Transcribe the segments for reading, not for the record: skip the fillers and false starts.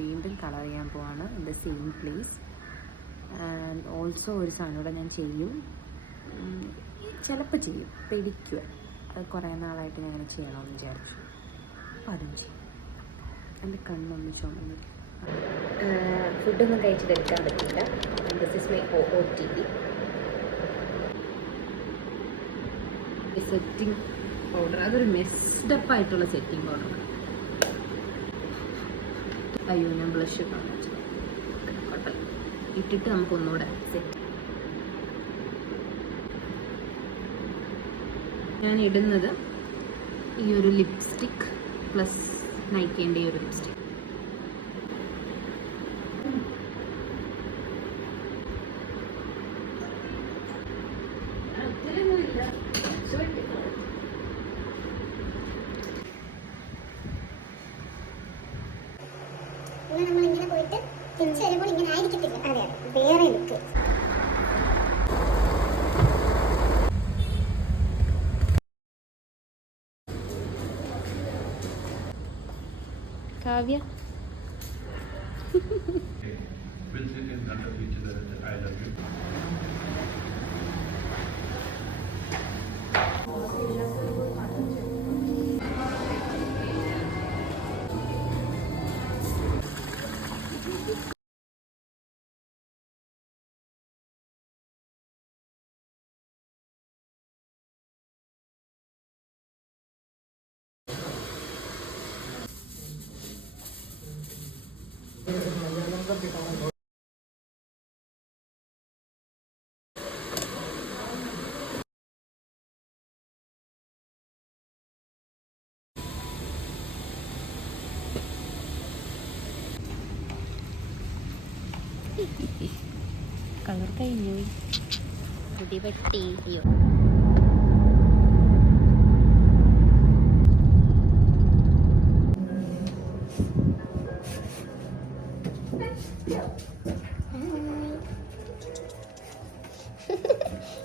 വീണ്ടും കളർ ചെയ്യാൻ പോവാണ് in the same place. And also ഒരു സാധനം കൂടെ ഞാൻ ചെയ്യും, ചിലപ്പോൾ ചെയ്യും, പെഡിക്യൂർ. അത് കുറേ നാളായിട്ട് ഞാൻ അങ്ങനെ ചെയ്യണമെന്ന് വിചാരിച്ചു, അപ്പോൾ അതും ചെയ്യും. എൻ്റെ കണ്ണൊന്ന് ചുമന്നു. ഫുഡൊന്നും കഴിച്ചിട്ട് എടുക്കാൻ പറ്റില്ല. This is my OOTD setting powder. അതൊരു മെസ്ഡപ്പ് ആയിട്ടുള്ള സെറ്റിംഗ് പൗഡറാണ്. അയ്യോ, ഞാൻ ബ്ലഷ് ഇട്ടാണ് വെച്ചത്. ഇട്ടിട്ട് നമുക്കൊന്നുകൂടെ സെറ്റ്. ഞാൻ ഇടുന്നത് ഈ ഒരു ലിപ്സ്റ്റിക് പ്ലസ് നൈക്കേൻ്റെ ഈ ഒരു ലിപ്സ്റ്റിക്. നമ്മളിങ്ങനെ പോയിട്ട് തിരിച്ചു വരുമ്പോൾ ഇങ്ങനെ ആയിരിക്കത്തില്ല. അതെ, വേറെ ലുക്ക്. കാവ്യ കളർ കഴിഞ്ഞു. മുടി വെട്ടി. അയ്യോ,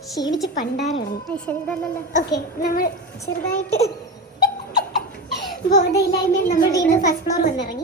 ക്ഷീണിച്ച് പണ്ടാരാണ്. ശരിയല്ലല്ലോ. ഓക്കെ, നമ്മൾ ചെറുതായിട്ട് ബോധയില്ലായ്മയിൽ നമ്മൾ വീണ്ടും ഫസ്റ്റ് ഫ്ലോർ വന്നിറങ്ങി.